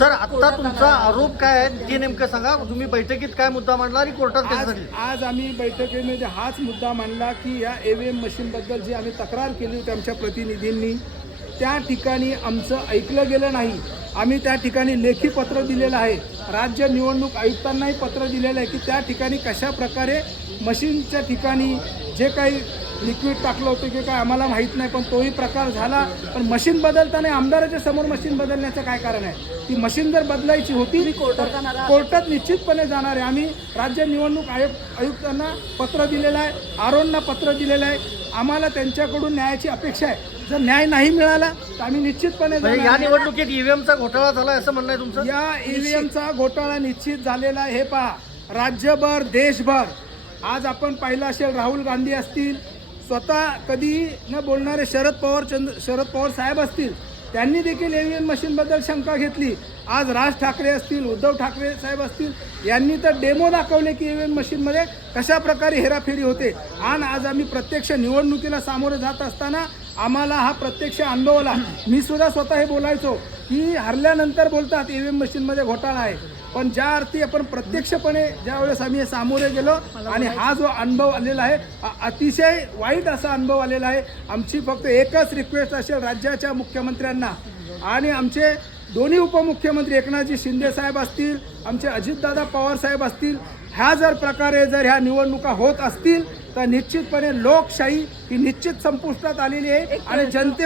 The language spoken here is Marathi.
सर आता तुमचा आरोप काय आहे ते नेमकं सांगा. तुम्ही बैठकीत काय मुद्दा मांडला आणि कोर्टात कशासाठी? आज आम्ही बैठकीमध्ये हाच मुद्दा मांडला की या EVM मशीनबद्दल जी आम्ही तक्रार केली होती आमच्या प्रतिनिधींनी, त्या ठिकाणी आमचं ऐकलं गेलं नाही. आम्ही त्या ठिकाणी लेखी पत्र दिलेलं आहे, राज्य निवडणूक आयुक्तांनाही पत्र दिलेलं आहे की त्या ठिकाणी कशा प्रकारे मशीनच्या ठिकाणी जे काही लिक्विड टाकलं होतं की काय आम्हाला माहीत नाही, पण तोही प्रकार झाला. पण मशीन बदलताना आमदाराच्या समोर मशीन बदलण्याचं काय कारण आहे? ती मशीन जर बदलायची होती तर कोर्टात निश्चितपणे जाणार आहे. आम्ही राज्य निवडणूक आयुक्तांना पत्र दिलेलं आहे, आरोंना पत्र दिलेलं आहे. आम्हाला त्यांच्याकडून न्यायाची अपेक्षा आहे. जर न्याय नाही मिळाला तर आम्ही निश्चितपणे म्हणजे या निवडणुकीत ईव्हीएमचा घोटाळा झाला असं म्हणणं आहे तुमचं? या EVMचा घोटाळा निश्चित झालेला आहे. हे पहा, राज्यभर देशभर आज आपण पाहिलं असेल, राहुल गांधी असतील, स्वतः कधी न बोलणारे शरद पवार साहेब असतील, त्यांनी देखील EVM मशीनबद्दल शंका घेतली. आज राज ठाकरे असतील, उद्धव ठाकरे साहेब असतील, यांनी तर डेमो दाखवले की EVM मशीनमध्ये कशा प्रकारे हेराफेरी होते. आणि आज आम्ही प्रत्यक्ष निवडणुकीला सामोरं जात असताना आम्हाला हा प्रत्यक्ष अनुभव आला. मी सुद्धा स्वतः हे बोलायचो की हरल्यानंतर बोलतात EVM मशीनमध्ये घोटाळा आहे, पण ज्या अर्थी आपण प्रत्यक्षपणे ज्यावेळेस आम्ही सामोरे गेलो आणि हा जो अनुभव आलेला आहे, अतिशय वाईट असा अनुभव आलेला आहे. आमची फक्त एकच रिक्वेस्ट असेल राज्याच्या मुख्यमंत्र्यांना आणि आमचे दोन्ही उपमुख्यमंत्री एकनाथजी शिंदे साहेब असतील, आमचे अजितदादा पवार साहेब असतील, ह्या जर प्रकारे जर ह्या निवडणुका होत असतील तर निश्चितपणे लोकशाही ही निश्चित संपुष्टात आलेली आहे आणि जनते